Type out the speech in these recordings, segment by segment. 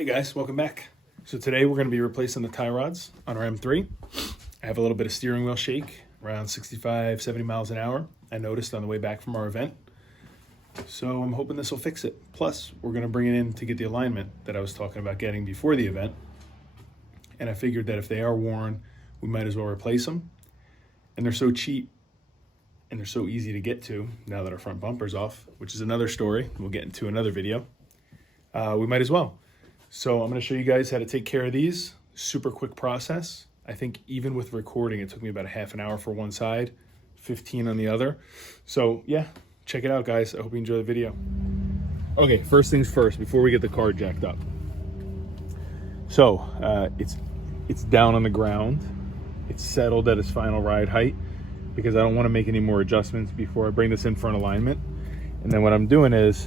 Hey guys, welcome back. So today we're going to be replacing the tie rods on our M3. I have a little bit of steering wheel shake, around 65, 70 miles an hour. I noticed on the way back from our event. So I'm hoping this will fix it. Plus, we're going to bring it in to get the alignment that I was talking about getting before the event. And I figured that if they are worn, we might as well replace them. And they're so cheap and they're so easy to get to now that our front bumper's off, which is another story we'll get into another video. We might as well. So I'm going to show you guys how to take care of these. Super quick process. I think even with recording, it took me about a half an hour for one side, 15 on the other. So yeah, check it out, guys. I hope you enjoy the video. Okay, first things first, before we get the car jacked up. So it's down on the ground. It's settled at its final ride height because I don't want to make any more adjustments before I bring this in for an alignment. And then what I'm doing is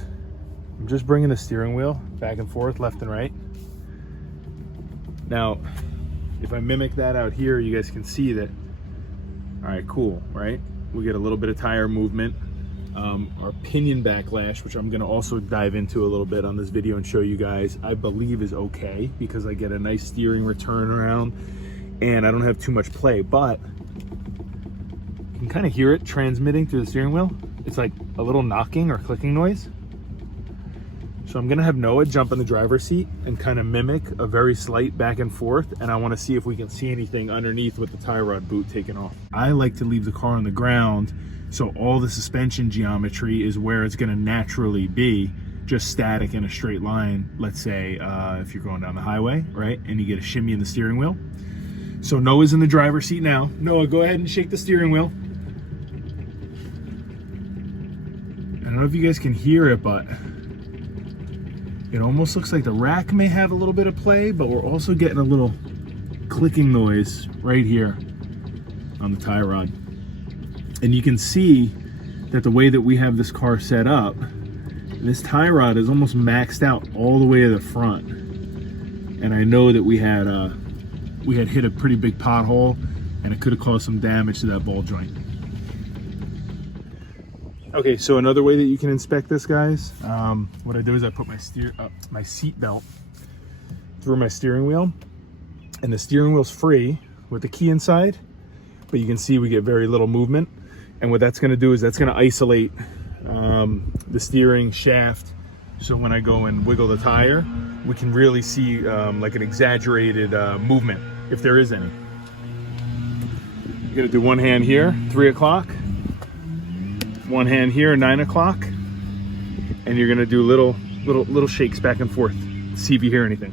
I'm just bringing the steering wheel back and forth, left and right. Now, if I mimic that out here, you guys can see that, all right, cool, right? We get a little bit of tire movement. Our pinion backlash, which I'm gonna also dive into a little bit on this video and show you guys, I believe is okay because I get a nice steering return around and I don't have too much play, but you can kind of hear it transmitting through the steering wheel. It's like a little knocking or clicking noise. So I'm gonna have Noah jump in the driver's seat and kind of mimic a very slight back and forth, and I wanna see if we can see anything underneath with the tie rod boot taken off. I like to leave the car on the ground so all the suspension geometry is where it's gonna naturally be, just static in a straight line. Let's say if you're going down the highway, right? And you get a shimmy in the steering wheel. So Noah's in the driver's seat now. Noah, go ahead and shake the steering wheel. I don't know if you guys can hear it, but it almost looks like the rack may have a little bit of play, but we're also getting a little clicking noise right here on the tie rod. And you can see that the way that we have this car set up, this tie rod is almost maxed out all the way to the front. And I know that we had hit a pretty big pothole and it could have caused some damage to that ball joint. Okay, so another way that you can inspect this, guys, what I do is I put my seat belt through my steering wheel, and the steering wheel's free with the key inside, but you can see we get very little movement. And what that's gonna do is that's gonna isolate the steering shaft. So when I go and wiggle the tire, we can really see like an exaggerated movement, if there is any. You're gonna do one hand here, 3 o'clock. One hand here, 9 o'clock, and you're gonna do little shakes back and forth. See if you hear anything.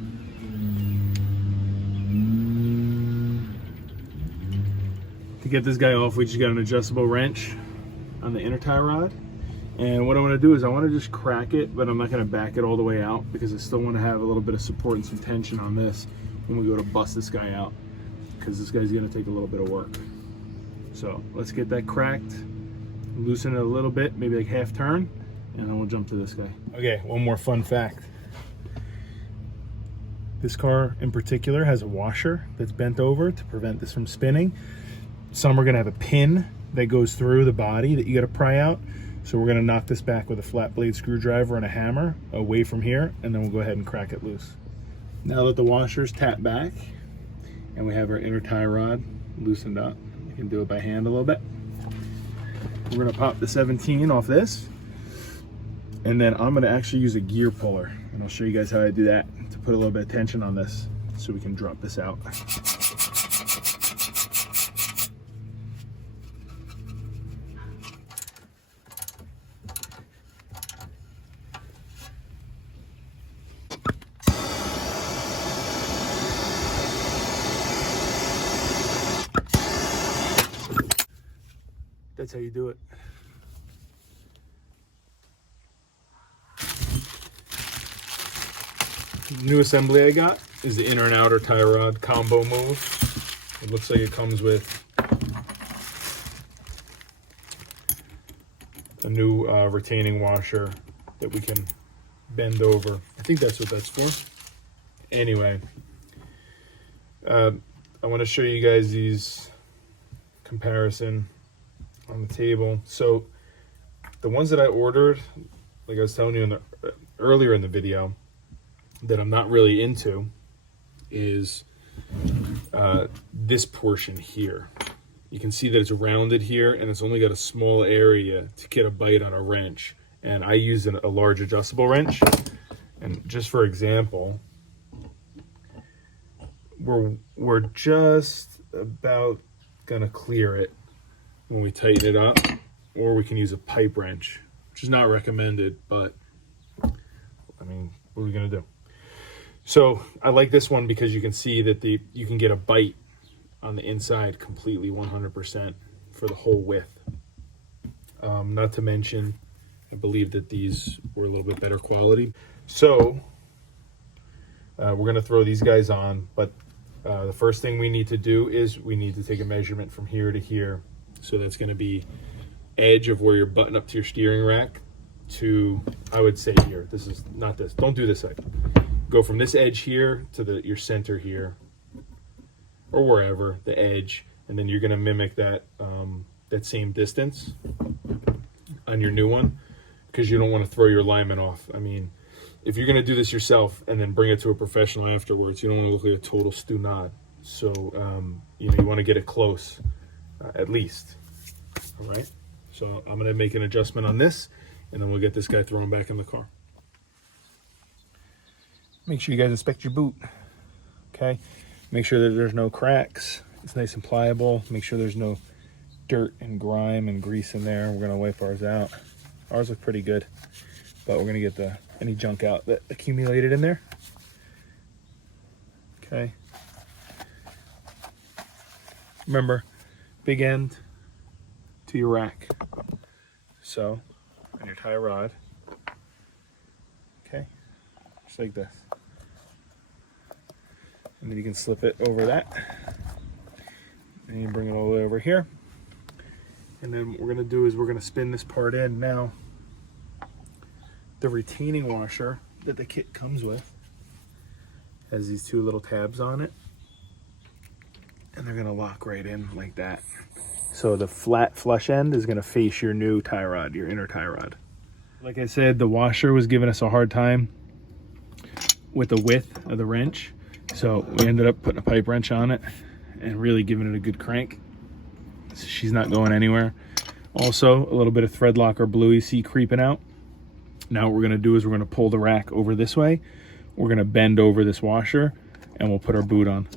To get this guy off, we just got an adjustable wrench on the inner tie rod. And what I wanna do is I wanna just crack it, but I'm not gonna back it all the way out because I still wanna have a little bit of support and some tension on this when we go to bust this guy out, because this guy's gonna take a little bit of work. So let's get that cracked. Loosen it a little bit, maybe like half turn, and then we'll jump to this guy. Okay, one more fun fact. This car in particular has a washer that's bent over to prevent this from spinning. Some are gonna have a pin that goes through the body that you gotta pry out. So we're gonna knock this back with a flat blade screwdriver and a hammer away from here, and then we'll go ahead and crack it loose. Now that the washer's tapped back and we have our inner tie rod loosened up, we can do it by hand a little bit. We're gonna pop the 17 off this, and then I'm gonna actually use a gear puller, and I'll show you guys how I do that to put a little bit of tension on this so we can drop this out. That's how you do it. The new assembly I got is the inner and outer tie rod combo move. It looks like it comes with a new retaining washer that we can bend over. I think that's what that's for. Anyway, I want to show you guys these comparison on the table. So the ones that I ordered, like I was telling you earlier in the video, that I'm not really into is this portion here. You can see that it's rounded here and it's only got a small area to get a bite on a wrench. And I use a large adjustable wrench. And just for example, we're just about gonna clear it when we tighten it up, or we can use a pipe wrench, which is not recommended, but I mean, what are we gonna do? So I like this one because you can see that you can get a bite on the inside completely 100% for the whole width. Not to mention, I believe that these were a little bit better quality. So we're gonna throw these guys on, but the first thing we need to do is we need to take a measurement from here to here. So that's gonna be edge of where you're button up to your steering rack to, I would say here, this is not this, don't do this side. Go from this edge here to your center here, or wherever, the edge, and then you're gonna mimic that, that same distance on your new one, because you don't wanna throw your alignment off. I mean, if you're gonna do this yourself and then bring it to a professional afterwards, you don't wanna look like a total stu-nod. So, you wanna get it close, at least, all right? So I'm gonna make an adjustment on this, and then we'll get this guy thrown back in the car. Make sure you guys inspect your boot, okay? Make sure that there's no cracks. It's nice and pliable. Make sure there's no dirt and grime and grease in there. We're gonna wipe ours out. Ours look pretty good, but we're gonna get any junk out that accumulated in there. Okay. Remember, big end to your rack. So, on your tie rod, okay, just like this. And then you can slip it over that. And you bring it all the way over here. And then what we're gonna do is we're gonna spin this part in. Now, the retaining washer that the kit comes with has these two little tabs on it. And they're gonna lock right in like that. So the flat flush end is gonna face your new tie rod, your inner tie rod. Like I said, the washer was giving us a hard time with the width of the wrench. So we ended up putting a pipe wrench on it and really giving it a good crank. So she's not going anywhere. Also, a little bit of thread locker blue you see creeping out. Now what we're gonna do is we're gonna pull the rack over this way. We're gonna bend over this washer and we'll put our boot on.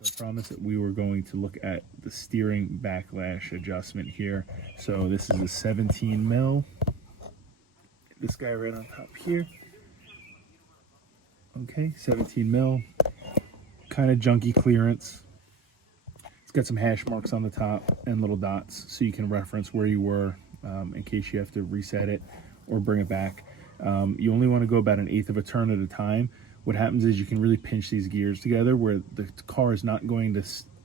I promised that we were going to look at the steering backlash adjustment here. So this is a 17 mil. This guy right on top here. Okay, 17 mil. Kind of junky clearance. It's got some hash marks on the top and little dots so you can reference where you were in case you have to reset it or bring it back. You only want to go about 1/8 of a turn at a time. What happens is you can really pinch these gears together where the car is not going to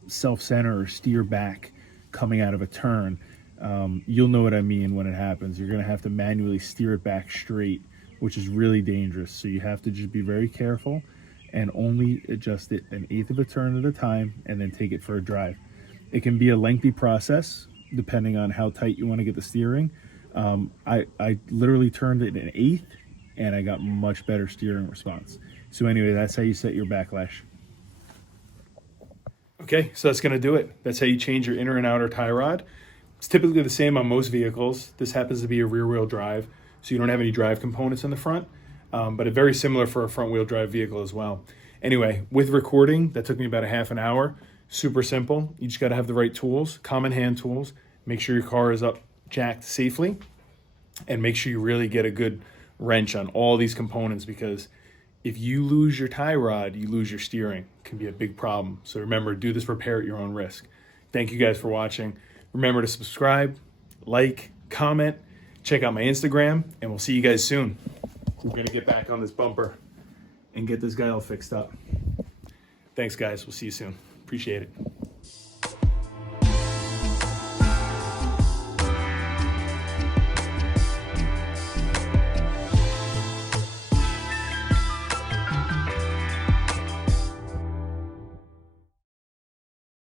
self-center or steer back coming out of a turn. You'll know what I mean when it happens. You're going to have to manually steer it back straight, which is really dangerous. So you have to just be very careful and only adjust it 1/8 of a turn at a time and then take it for a drive. It can be a lengthy process depending on how tight you want to get the steering. I literally turned it 1/8 and I got much better steering response. So anyway, that's how you set your backlash. Okay, so that's gonna do it. That's how you change your inner and outer tie rod. It's typically the same on most vehicles. This happens to be a rear wheel drive, so you don't have any drive components in the front, but it's very similar for a front wheel drive vehicle as well. Anyway, with recording, that took me about a half an hour. Super simple. You just gotta have the right tools, common hand tools. Make sure your car is up jacked safely, and make sure you really get a good wrench on all these components, because if you lose your tie rod, you lose your steering. It can be a big problem. So remember, do this repair at your own risk. Thank you guys for watching. Remember to subscribe, like, comment, check out my Instagram, and we'll see you guys soon. We're going to get back on this bumper and get this guy all fixed up. Thanks, guys. We'll see you soon. Appreciate it.